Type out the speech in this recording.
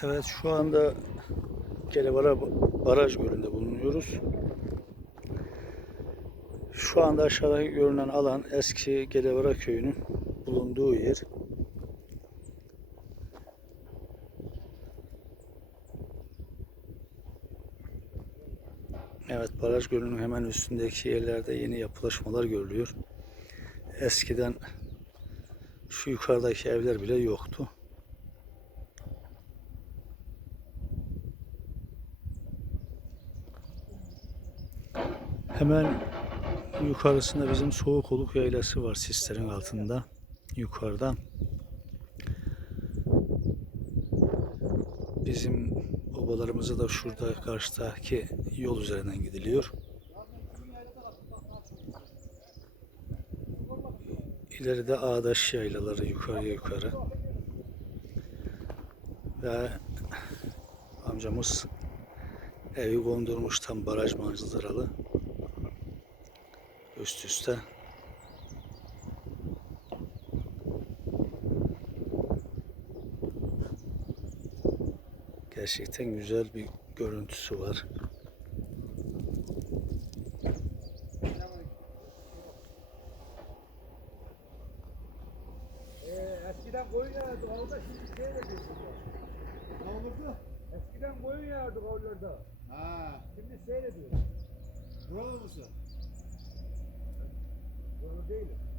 Evet şu anda Gelevara Baraj Gölü'nde bulunuyoruz. Şu anda aşağıda görünen alan eski Gelevara Köyü'nün bulunduğu yer. Evet Baraj Gölü'nün hemen üstündeki yerlerde yeni yapılaşmalar görülüyor. Eskiden şu yukarıdaki evler bile yoktu. Hemen yukarısında bizim Soğukoluk Yaylası var sislerin altında. Yukarıda. Bizim obalarımıza da şurada karşıdaki yol üzerinden gidiliyor. İleride Ağdaş yaylaları yukarıya yukarı. Ve amcamız evi kondurmuş tam baraj manzaralı. Üst üste. Gerçekten güzel bir görüntüsü var. Ee, eskiden koyun yağardı orada şimdi seyrediyorsun. Ne olurdu? Eskiden koyun yağardı oralarda. Ha, Şimdi seyrediyoruz. buralı mısın? Bunu değilim.